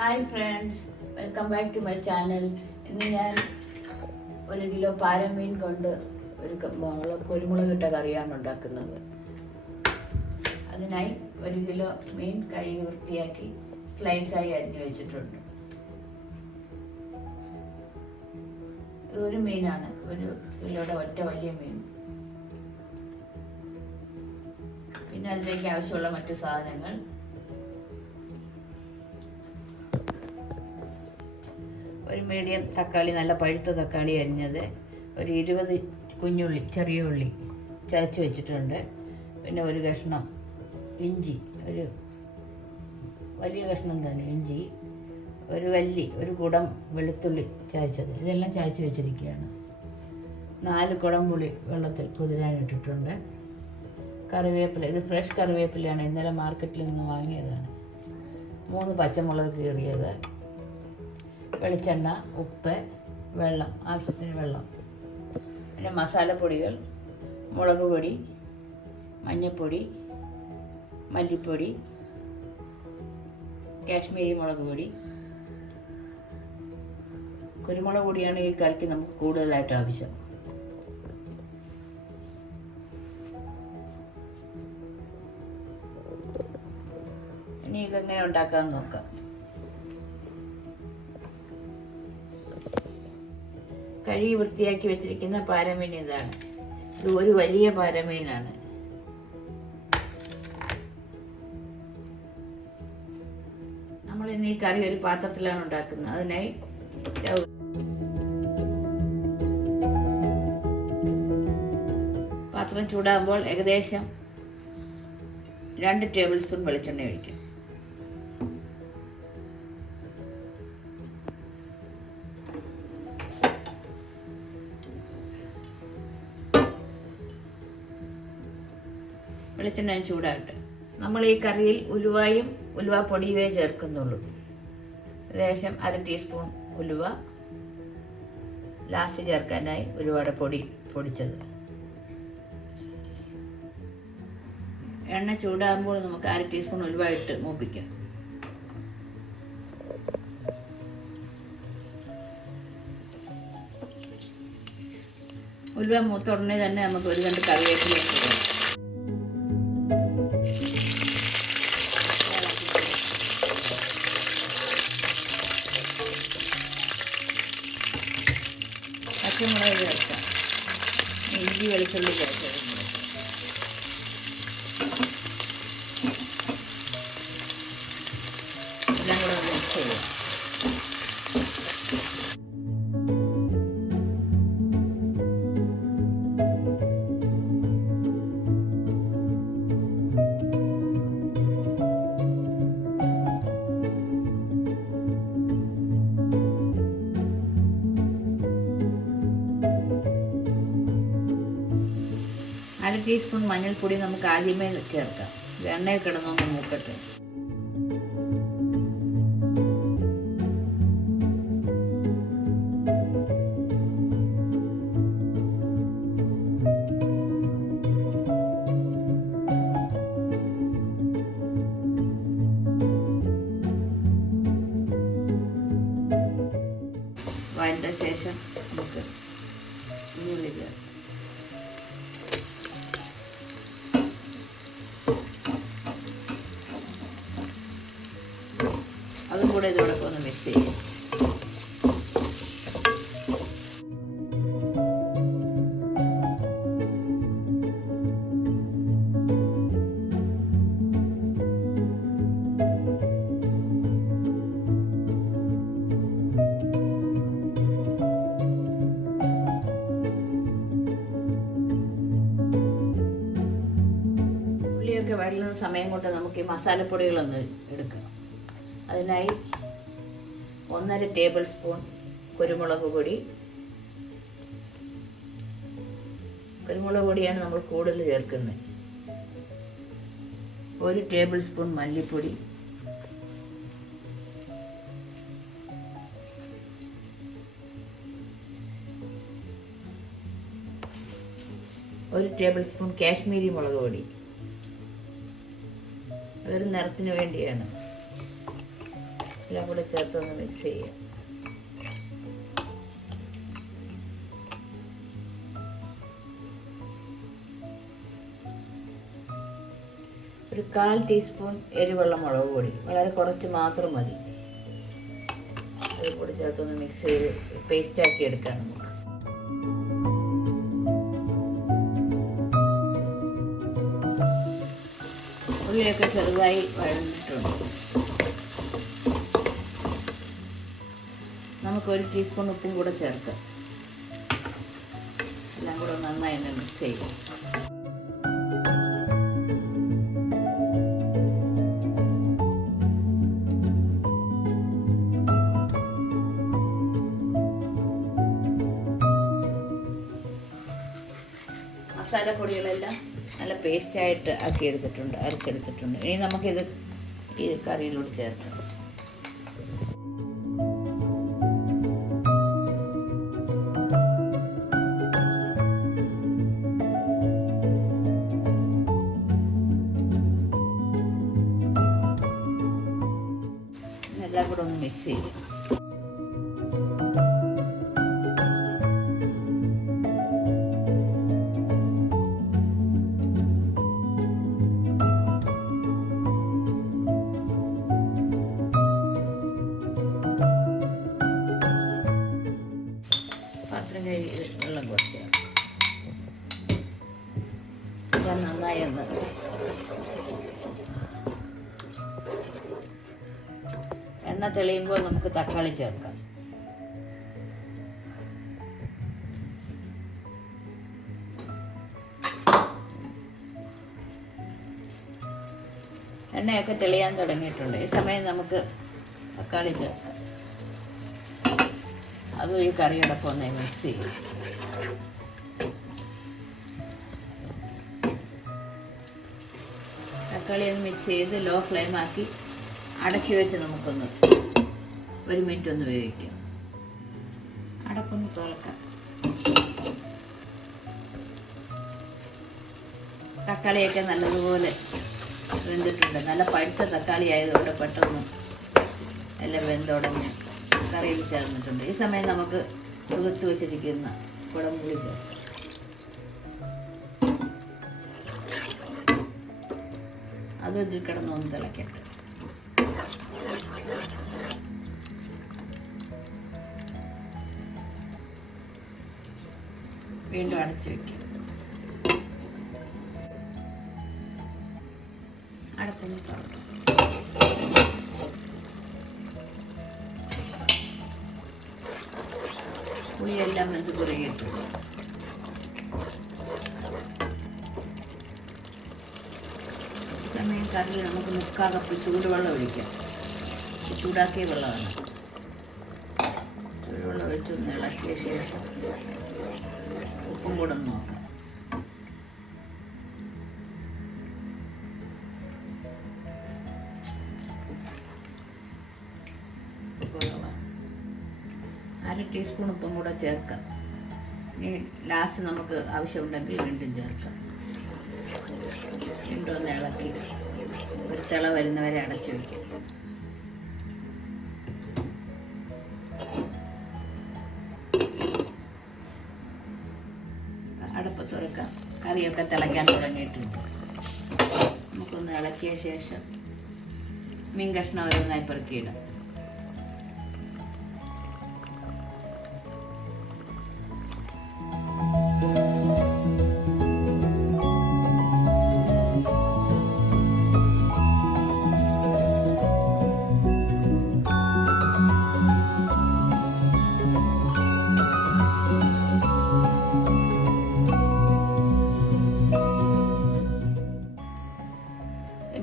Hi friends, welcome back to my channel. ഇന്ന് ഞാൻ 1 kilo പാരമീൻ കൊണ്ട് ഒരു കുരുമുളകിട്ട കറിയാണ് ഉണ്ടാക്കുന്നത്. അതിനായി 1 കിലോ മീൻ കഴുകി വൃത്തിയാക്കി സ്ലൈസായി അരിഞ്ഞു വെച്ചിട്ടുണ്ട്. ഇതൊരു മീനാണ്, 1 കിലോയുടെ ഒറ്റ വലിയ മീൻ. പിന്നെ അതിലേക്ക് ആവശ്യമുള്ള മറ്റു സാധനങ്ങൾ: ഒരു മീഡിയം തക്കാളി, നല്ല പഴുത്ത തക്കാളി അരിഞ്ഞത്, ഒരു 20 കുഞ്ഞുള്ളി, ചെറിയ ഉള്ളി ചതച്ച് വെച്ചിട്ടുണ്ട്. പിന്നെ ഒരു കഷ്ണം ഇഞ്ചി, ഒരു വലിയ കഷ്ണം തന്നെ ഇഞ്ചി, ഒരു കുടം വെളുത്തുള്ളി ചതച്ചത്, ഇതെല്ലാം ചതച്ച് വെച്ചിരിക്കുകയാണ്. 4 കുടംപുളി വെള്ളത്തിൽ കുതിരാനിട്ടിട്ടുണ്ട്. കറിവേപ്പില, ഇത് ഫ്രഷ് കറിവേപ്പിലയാണ്, ഇന്നലെ മാർക്കറ്റിൽ നിന്ന് വാങ്ങിയതാണ്. 3 പച്ചമുളക് കീറിയത്, വെളിച്ചെണ്ണ, ഉപ്പ്, വെള്ളം, ആവശ്യത്തിന് വെള്ളം. പിന്നെ മസാലപ്പൊടികൾ: മുളക് പൊടി, മഞ്ഞൾപ്പൊടി, മല്ലിപ്പൊടി, കാശ്മീരി മുളക് പൊടി. കുരുമുളക് പൊടിയാണ് ഈ കറിക്ക് നമുക്ക് കൂടുതലായിട്ട് ആവശ്യം. ഇനി ഇതെങ്ങനെ ഉണ്ടാക്കാമെന്ന് നോക്കാം. കഴുകി വൃത്തിയാക്കി വെച്ചിരിക്കുന്ന പാരമീൻ ഇതാണ്. ഇത് ഒരു വലിയ പാരമീനാണ്. നമ്മൾ ഇന്ന് ഈ കറി ഒരു പാത്രത്തിലാണ് ഉണ്ടാക്കുന്നത്. അതിനായി പാത്രം ചൂടാകുമ്പോൾ ഏകദേശം 2 ടേബിൾ സ്പൂൺ വെളിച്ചെണ്ണ ഒഴിക്കും. വെളിച്ചെണ്ണ ചൂടാകട്ടെ. നമ്മൾ ഈ കറിയിൽ ഉലുവാപ്പൊടിയേ ചേർക്കുന്നുള്ളൂ. ഏകദേശം 1/2 ടീസ്പൂൺ ഉലുവ, ലാസ്റ്റ് ചേർക്കാനായി ഉലുവയുടെ പൊടിച്ചത്. എണ്ണ ചൂടാകുമ്പോൾ നമുക്ക് 1/2 ടീസ്പൂൺ ഉലുവ ഇട്ട് മൂപ്പിക്കാം. ഉലുവ മൂത്ത ഉടനെ തന്നെ നമുക്ക് 1 2 കറിവേപ്പില ഇടാം. പച്ചമുളക് ചേർക്കാം, ഇഞ്ചി വെളുത്തുള്ളി ചേർക്കാം. എല്ലാം കൂടെ മിക്സ് ചെയ്യാം. അര ടീസ്പൂൺ മഞ്ഞൾപ്പൊടി നമുക്ക് ആദ്യമേ ചേർക്കാം. എണ്ണയിൽ കിടന്നൊന്ന് മൂക്കട്ടെ. വഴണ്ട ശേഷം നമുക്ക് ഉള്ളി ചേർക്കാം. അതും കൂടെ ഇതോടൊപ്പം ഒന്ന് മിക്സ് ചെയ്യാം. ഉള്ളിയൊക്കെ വഴലുന്ന സമയം കൊണ്ട് നമുക്ക് ഈ മസാലപ്പൊടികളൊന്ന് എടുക്കാം. അതിനായി 1/2 ടേബിൾ സ്പൂൺ കുരുമുളക് പൊടിയാണ് നമ്മൾ കൂടുതൽ ചേർക്കുന്നത്. 1 ടേബിൾ സ്പൂൺ മല്ലിപ്പൊടി, 1 ടേബിൾ സ്പൂൺ കാശ്മീരി മുളക് പൊടി, അതൊരു നിറത്തിന് വേണ്ടിയാണ്. എല്ലാം കൂടെ ചേർത്തൊന്ന് മിക്സ് ചെയ്യാം. ഒരു 1/4 ടീസ്പൂൺ എരിവുള്ള മുളക് പൊടി, വളരെ കുറച്ച് മാത്രം മതി. അത് കൂടി ചേർത്തൊന്ന് മിക്സ് ചെയ്ത് പേസ്റ്റാക്കി എടുക്കാം നമുക്ക്. ഉള്ളിയൊക്കെ ചെറുതായി വഴന്നിട്ടുണ്ട്. നമുക്ക് 1 ടീസ്പൂൺ ഉപ്പും കൂടെ ചേർക്കാം. എല്ലാം കൂടെ നന്നായി ഒന്ന് മിക്സ് ചെയ്യാം. മസാലപ്പൊടികളെല്ലാം നല്ല പേസ്റ്റായിട്ട് ആക്കി എടുത്തിട്ടുണ്ട്, അരച്ചെടുത്തിട്ടുണ്ട്. ഇനി നമുക്കിത് ഈ കറിയിലൂടെ ചേർക്കാം. എല്ലാം കൂടെ ഒന്ന് മിക്സ് ചെയ്യും. പാത്രം കഴുകി വെള്ളം കുറച്ച് നന്നായി ഒന്ന് എണ്ണ തെളിയുമ്പോൾ നമുക്ക് തക്കാളി ചേർക്കാം. എണ്ണയൊക്കെ തെളിയാൻ തുടങ്ങിയിട്ടുണ്ട്. ഈ സമയം നമുക്ക് തക്കാളി ചേർക്കാം. അതും ഈ കറിയോടൊപ്പം ഒന്ന് മിക്സ് ചെയ്യും. തക്കാളി ഒന്ന് മിക്സ് ചെയ്ത് ലോ ഫ്ലെയിമാക്കി അടച്ചു വെച്ച് നമുക്കൊന്ന് 1 മിനിറ്റ് ഒന്ന് വേവിക്കാം. അടപ്പൊന്ന് തുറക്കാം. തക്കാളിയൊക്കെ നല്ലതുപോലെ വെന്തിട്ടുണ്ട്. നല്ല പഴുത്ത തക്കാളി ആയതുകൊണ്ട് പെട്ടെന്ന് എല്ലാം വെന്തുടഞ്ഞ് കറിയിൽ ചേർന്നിട്ടുണ്ട്. ഈ സമയം നമുക്ക് കുതിർത്ത് വെച്ചിരിക്കുന്ന കുടംപുളി ചേർക്കാം. അത് ഇതിൽ കിടന്നൊന്ന് തിളക്കട്ടെ. വീണ്ടും അടച്ചു വയ്ക്കും. അടപ്പൊന്ന് തുറക്കാം. പുളിയെല്ലാം വെന്ത് കുറുകിയിട്ടുണ്ട്. സമയം കറിയിൽ നമുക്ക് 3/4 കപ്പ് ചൂടുവെള്ളം ഒഴിക്കാം. ചൂടാക്കിയ വെള്ളമാണ്. ചൂടുവെള്ളം ഒഴിച്ചൊന്ന് ഇളക്കിയ ശേഷം ഉപ്പും കൂടെ ഒന്ന് നോക്കാം. അര ടീസ്പൂൺ ഉപ്പും കൂടെ ചേർക്കാം. ഇനി ലാസ്റ്റ് നമുക്ക് ആവശ്യമുണ്ടെങ്കിൽ വീണ്ടും ചേർക്കാം. വീണ്ടും ഒന്ന് ഇളക്കി ഒരു തിള വരുന്നവരെ അടച്ചു വയ്ക്കാം. അടപ്പ് തുറക്കാം. കറിയൊക്കെ തിളയ്ക്കാൻ തുടങ്ങിയിട്ടുണ്ട്. നമുക്കൊന്ന് ഇളക്കിയ ശേഷം മീൻ കഷ്ണം ഓരോന്നായി പെറുക്കിയിടാം.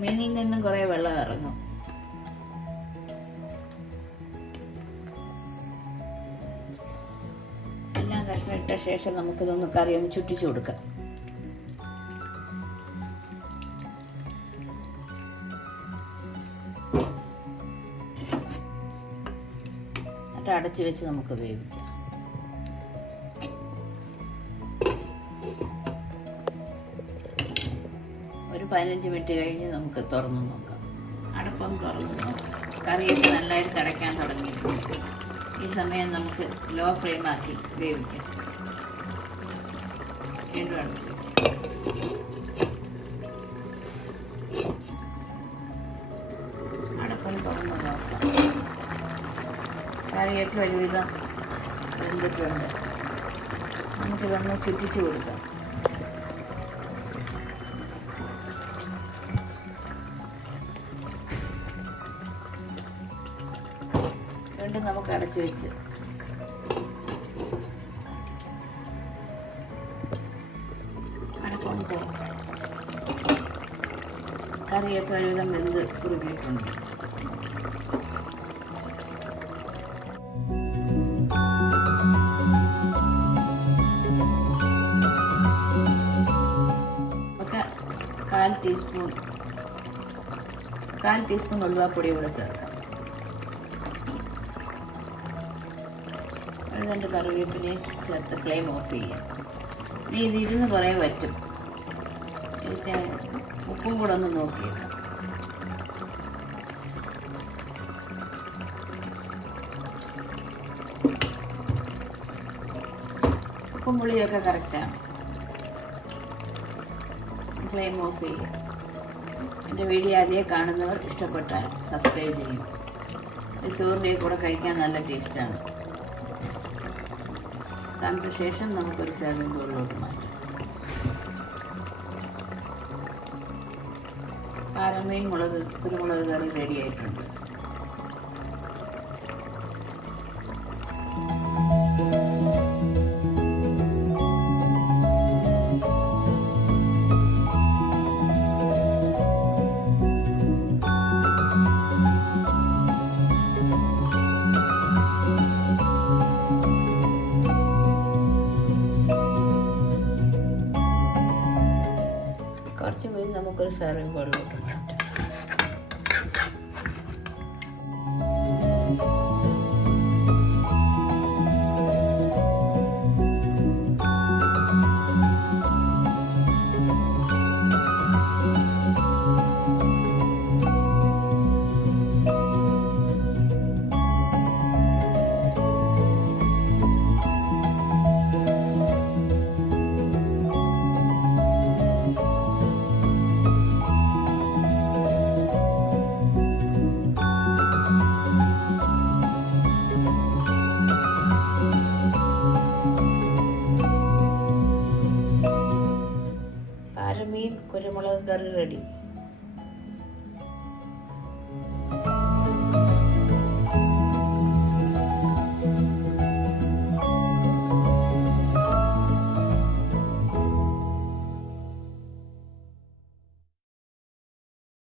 മീനിൽ നിന്നും കുറേ വെള്ളം ഇറങ്ങും. എല്ലാം കഷ്ണം ഇട്ട ശേഷം നമുക്കിതൊന്ന് കറി ഒന്ന് ചുറ്റിച്ചു കൊടുക്കാം. എന്നിട്ട് അടച്ചു വെച്ച് നമുക്ക് വേവിക്കാം. ഒരു 15 മിനിറ്റ് കഴിഞ്ഞ് നമുക്ക് തുറന്ന് നോക്കാം. അടപ്പം തുറന്ന് നോക്കാം. കറിയൊക്കെ നല്ലതായിട്ട് തിളയ്ക്കാൻ തുടങ്ങിയിട്ടുണ്ട്. ഈ സമയം നമുക്ക് ലോ ഫ്ലെയിമാക്കി വേവിക്കാം. വീണ്ടും അടച്ചു അടപ്പൊന്ന് തുറന്ന് നോക്കാം. കറിയൊക്കെ ഒരുവിധം വെന്തിട്ടുണ്ട്. നമുക്കിതൊന്ന് ചുറ്റിച്ചു കൊടുക്കാം. വീണ്ടും നമുക്ക് അടച്ചു വെച്ച് അടപ്പൊന്ന് തുറക്കാം. കറിയൊക്കെ ഒരുവിധം വെന്ത് കുറുകിയിട്ടുണ്ട്. കാൽ ടീസ്പൂൺ ഉലുവാപ്പൊടി കൂടെ ചേർക്കാം. അത് 2 കറിവേപ്പിലയും ചേർത്ത് ഫ്ലെയിം ഓഫ് ചെയ്യാം. ഇനി ഇതിരുന്ന് കുറേ വറ്റും. ഉപ്പും കൂടെ ഒന്ന് നോക്കിയേക്കാം. ഉപ്പും പുളിയൊക്കെ കറക്റ്റാണ്. ഫ്ലെയിം ഓഫ് ചെയ്യുക. എൻ്റെ വീഡിയോ ആദ്യമേ കാണുന്നവർ ഇഷ്ടപ്പെട്ടാൽ സബ്സ്ക്രൈബ് ചെയ്യും. ഇത് ചോറിൻ്റെ കൂടെ കഴിക്കാൻ നല്ല ടേസ്റ്റാണ്. തണുത്ത ശേഷം നമുക്കൊരു സെർവിംഗ് ബൗളിലോട്ട് മാറ്റാം. പാരമീൻ കുരുമുളക് കറി റെഡി ആയിട്ടുണ്ട്. കുറച്ച് മീൻ നമുക്കൊരു സെർവിംഗ് ബൗളിലോട്ട് മാറ്റാം. പാരമീൻ കുരുമുളക് കറി റെഡി.